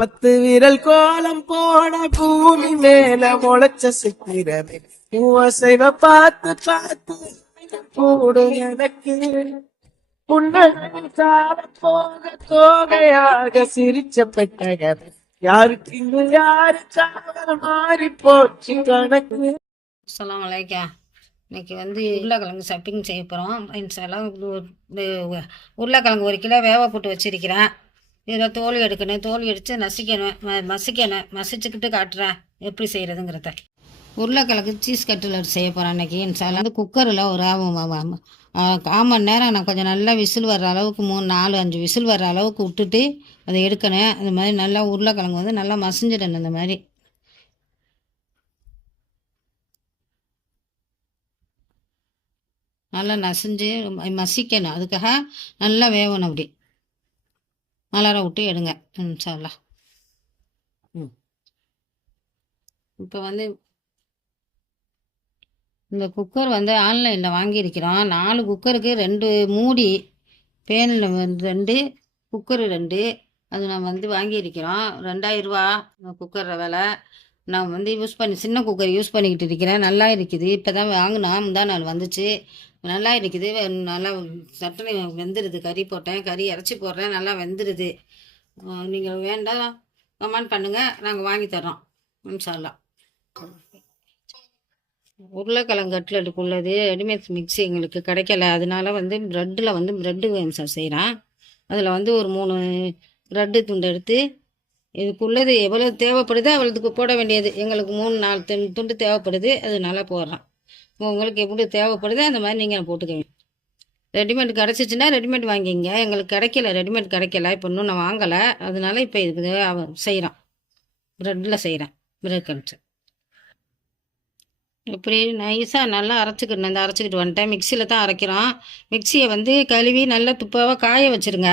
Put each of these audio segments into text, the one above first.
10 விரல் கோலம் போட பூமி மேல முளைச்ச சித்திரமே அசைவ பார்த்து பார்த்து கூடு எனக்கு புன்னகை போக தோகையாக சிரிச்ச பெட்டகமே யாருக்கு இங்கு யாரு காவல் மாறி போச்சு கணக்கு. அஸ்ஸலாமு அலைக்கும். இன்னைக்கு வந்து உருளைக்கிழங்கு சப்பிங் செய்ய போகிறோம். உருளைக்கிழங்கு 1 கிலோ வேக போட்டு வச்சிருக்கிறேன். இதில் தோல் எடுக்கணும், தோல் எடுத்து நசிக்கணும், மசிச்சுக்கிட்டு காட்டுறேன் எப்படி செய்கிறதுங்கிறத. உருளைக்கிழங்கு சீஸ் கட்லட் செய்ய போகிறேன் அன்றைக்கி. வந்து குக்கரில் ஒரு 1/4 மணி நேரம் நான் கொஞ்சம் நல்லா விசில் வர்ற அளவுக்கு 3, 4, 5 விசில் வர்ற அளவுக்கு விட்டுட்டு அதை எடுக்கணும். அது மாதிரி நல்லா உருளைக்கிழங்கு வந்து நல்லா மசிஞ்சிடணும். இந்த மாதிரி நல்லா நசிஞ்சு மசிக்கணும். அதுக்காக நல்லா வேகணும். அப்படி மலர விட்டு எடுங்க இன்ஷா அல்லாஹ். இப்போ வந்து இந்த குக்கர் வந்து ஆன்லைனில் வாங்கியிருக்கிறோம். 4 குக்கருக்கு 2 மூடி, பேனில் 2, குக்கரு 2. அது நான் வந்து வாங்கியிருக்கிறோம். 2000 ரூபா குக்கர் விலை. நான் வந்து சின்ன குக்கர் யூஸ் பண்ணிக்கிட்டு இருக்கிறேன். நல்லா இருக்குது. இப்போ தான் வாங்கினா முந்தா நாள் வந்துச்சு. நல்லா இருக்குது. நல்லா சட்டனை வெந்துடுது. கறி போட்டேன், கறி இறச்சி போடுறேன், நல்லா வெந்துடுது. நீங்கள் வேண்டாம் கமெண்ட் பண்ணுங்கள், நாங்கள் வாங்கி தரோம் இன்ஷா அல்லாஹ். உருளைக்கிழங்கு கட்லெட்டுக்கு உள்ளது ரெடிமேட் மிக்ஸி எங்களுக்கு கிடைக்கல. அதனால வந்து ப்ரெட்டில் வந்து ப்ரெட்டு செய்கிறேன். அதில் வந்து ஒரு 3 ப்ரெட்டு துண்டு எடுத்து இதுக்குள்ளது எவ்வளோ தேவைப்படுதோ அவ்வளோதுக்கு போட வேண்டியது. எங்களுக்கு 3, 4 துண்டு தேவைப்படுது, அதனால போடுறேன். உங்களுக்கு எப்படி தேவைப்படுதோ அந்த மாதிரி நீங்கள் போட்டுக்கோங்க. ரெடிமேட் கிடச்சிச்சின்னா ரெடிமேட் வாங்கிங்க. எங்களுக்கு கிடைக்கல, ரெடிமேட் கிடைக்கல. இப்போ இன்னும் நான் வாங்கலை. அதனால இப்போ இது செய்கிறேன், ப்ரெட்டில் செய்கிறேன். ப்ரெட் கன்ஸ் இப்படி நைஸாக நல்லா அரைச்சிக்கிடணும். இந்த அரைச்சிக்கிட்டு வந்துட்டேன். மிக்சியில் தான் அரைக்கிறோம். மிக்சியை வந்து கழுவி நல்லா துப்பாக காய வச்சுருங்க.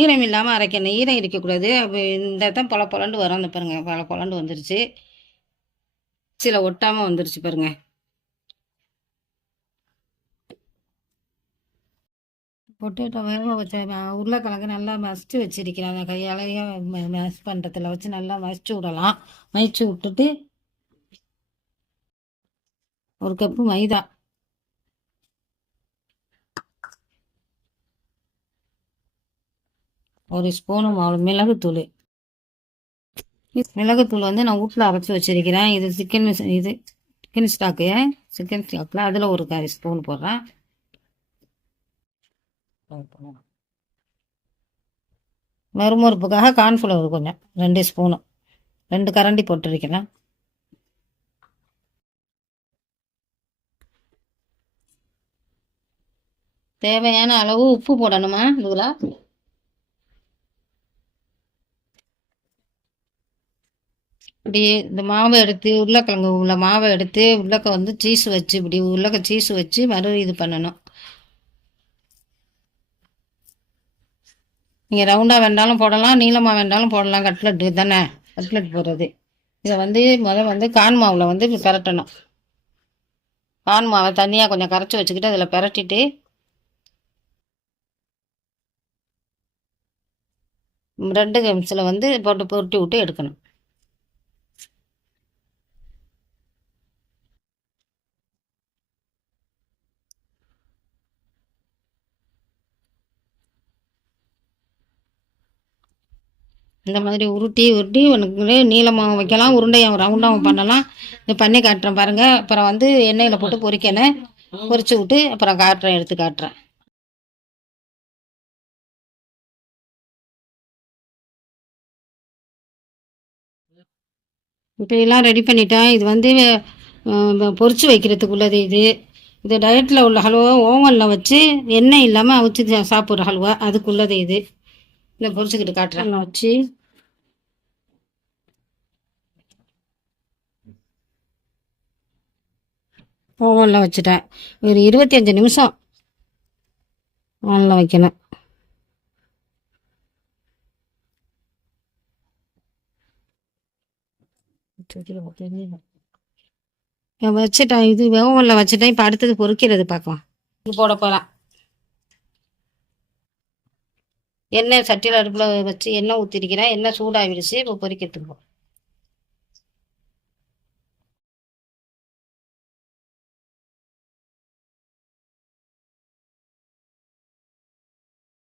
ஈரம் இல்லாமல் அரைக்கணும், ஈரம் இருக்கக்கூடாது. அப்போ இந்த தான் பொலண்டு வரும். அந்த பாருங்கள், பொலண்டு வந்துருச்சு. மிக்சியில் ஒட்டாமல் வந்துருச்சு பாருங்கள். பொட்டேட்டோ வேக வச்ச உருளைக்கிழங்கு நல்லா மசிச்சு வச்சிருக்கிறேன். அந்த கையாலேயே மேஷ் பண்ணுறதுல வச்சு நல்லா மசிச்சு விடலாம். மசிச்சு விட்டுட்டு 1 கப்பு மைதா, 1 ஸ்பூனு மிளகுத்தூள். மிளகுத்தூள் வந்து நான் வீட்டில் அரைச்சி வச்சிருக்கிறேன். இது சிக்கன் ஸ்டாக்கு. சிக்கன் ஸ்டாக்கில் அதில் ஒரு 1/4 ஸ்பூன் போடுறேன். மறுமொறுப்புக்காக கார்ன்ஃப்ளவர் கொஞ்சம் 2 ஸ்பூனு, 2 கரண்டி போட்டிருக்கிறேன். தேவையான அளவு உப்பு போடணுமா இதுல. இப்படி இந்த மாவை எடுத்து உருளைக்கிழங்கு உள்ள மாவை எடுத்து உள்ளக்க வந்து சீஸ் வச்சு இப்படி உள்ளக்க சீஸ் வச்சு இது பண்ணணும். நீங்கள் ரவுண்டாக வேண்டாலும் போடலாம், நீளமாக வேண்டாலும் போடலாம். கட்லெட்டு தானே, கட்லெட் போடுறது. இதை வந்து வந்து கான் மாவில் வந்து பெரட்டணும். கான் மாவை தனியாக கொஞ்சம் கரைச்சி வச்சுக்கிட்டு அதில் பெரட்டிட்டு ப்ரெட்டு கம்ஸில் வந்து போட்டு பொருட்டி விட்டு எடுக்கணும். இந்த மாதிரி உருட்டி உனக்கு நீளமாகவும் வைக்கலாம், உருண்டையாகவும் ரவுண்டாகவும் பண்ணலாம். இது பண்ணி காட்டுறேன் பாருங்கள். அப்புறம் வந்து எண்ணெயில் போட்டு பொரிக்கணும். பொரிச்சு விட்டு அப்புறம் காட்டுறேன், எடுத்து காட்டுறேன். இப்போ எல்லாம் ரெடி பண்ணிட்டேன். இது வந்து பொரிச்சு வைக்கிறதுக்குள்ளது. இது டயட்டில் உள்ள ஹல்வா. ஓவனில் வச்சு எண்ணெய் இல்லாமல் அவிச்சு சாப்பிட்ற ஹல்வா, அதுக்குள்ளது இது. இந்த பொரிச்சுக்கிட்டு காட்டுறேன். வச்சு ஓவனில் வச்சுட்டேன். ஒரு 25 நிமிஷம் ஓவனில் வைக்கணும். வச்சுட்டேன். இது ஓவனில் வச்சுட்டேன். இப்போ அடுத்தது பொரிக்கிறது பார்க்கலாம். இது போட போகலாம். எண்ணெய் சட்டியில் அடுப்பில் வச்சு எண்ணெய் ஊற்றிருக்கிறேன். எண்ணெய் சூடாகிடுச்சு. இப்போ பொரிக்கிறதுக்கு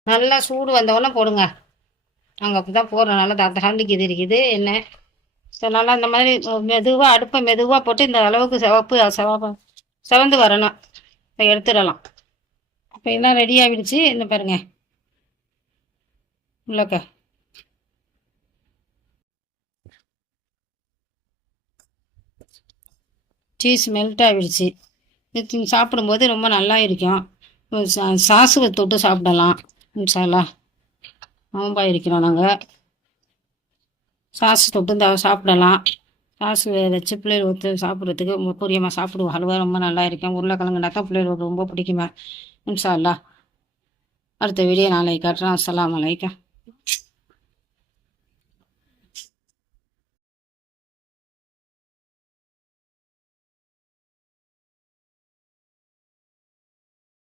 நல்லா சூடு வந்தவொடனே போடுங்க. நாங்கள் அப்படி தான் போடுறோம். நல்லா தகண்டிக்கு இது இருக்குது எண்ணெய். ஸோ நல்லா இந்த மாதிரி மெதுவாக அடுப்பை மெதுவாக போட்டு இந்த அளவுக்கு செவந்து வரணும். இப்போ எடுத்துடலாம். இப்போ எல்லாம் ரெடி ஆகிடுச்சு. இந்த பாருங்க உள்ளக்க சீஸ் மெல்ட் ஆகிடுச்சு. இது சாப்பிடும்போது ரொம்ப நல்லா இருக்கும். சாஸுக்கு தொட்டு சாப்பிடலாம். இன்ஷால்லா நோம்பாக இருக்கிறோம் நாங்கள். சாஸ் தொட்டு சாப்பிடலாம். சாஸ் வச்சு பிள்ளைகள் ஊற்று சாப்பிட்றதுக்கு ரொம்ப புரியமாக சாப்பிடுவோம். ஹல்வா ரொம்ப நல்லா இருக்கும். உருளைக்கிழங்குனாக்கா பிள்ளைகளுக்கு ரொம்ப பிடிக்குமா. இன்ஷா அல்லாஹ் அடுத்த வீடியோ நாளைக்கு காட்டுறோம். அஸ்ஸலாமு அலைக்கும்.